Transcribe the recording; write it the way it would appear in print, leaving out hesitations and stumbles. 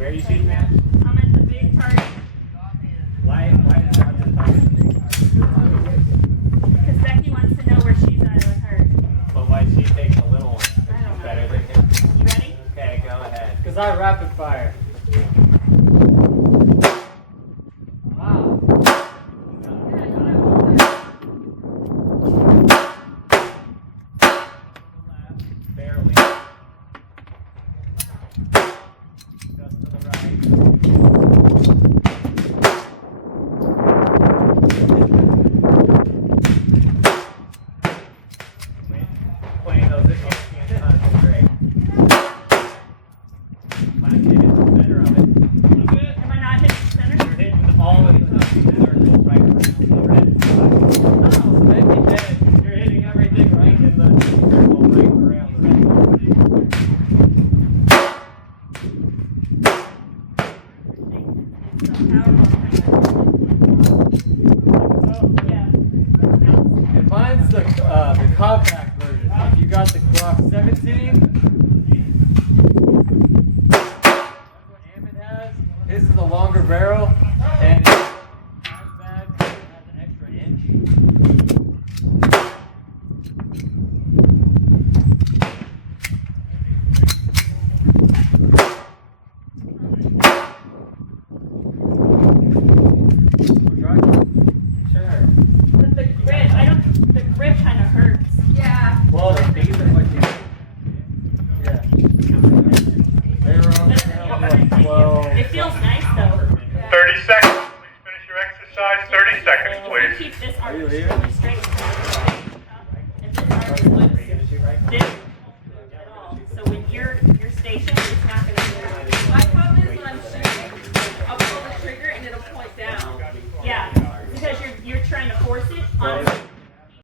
Where are you shooting at? I'm at the big target. Why is that the target? Because Becky wants to know where she's at with hers. But why she takes a little one? I don't know. Better than him. You ready? Okay, go ahead. Because I rapid fire. Wow. Barely. Just to the right. Playing those at concentrate. Might hit the center of it. Am I not hitting the center? You're hitting all of the circle right around the red spot. Oh. So then you're hitting everything right in the circle right around the red Yeah. And mine's the compact version. If you got the Glock 17, that's what Hammond has. His is a longer barrel, and it's not as bad because it has an extra inch. Sure. But the grip kind of hurts. Yeah. Well, these are what you. Yeah. They were on sale for like 12. It feels nice though. 30 seconds. Please finish your exercise. 30 seconds, If please. you keep this arm Are you really leaving? straight, if this arm is loose, this won't move at all. So when you're stationed, it's not going to move. My problem is when I'm shooting, I'll pull the trigger and it'll point down. Yeah, because you're trying to force it on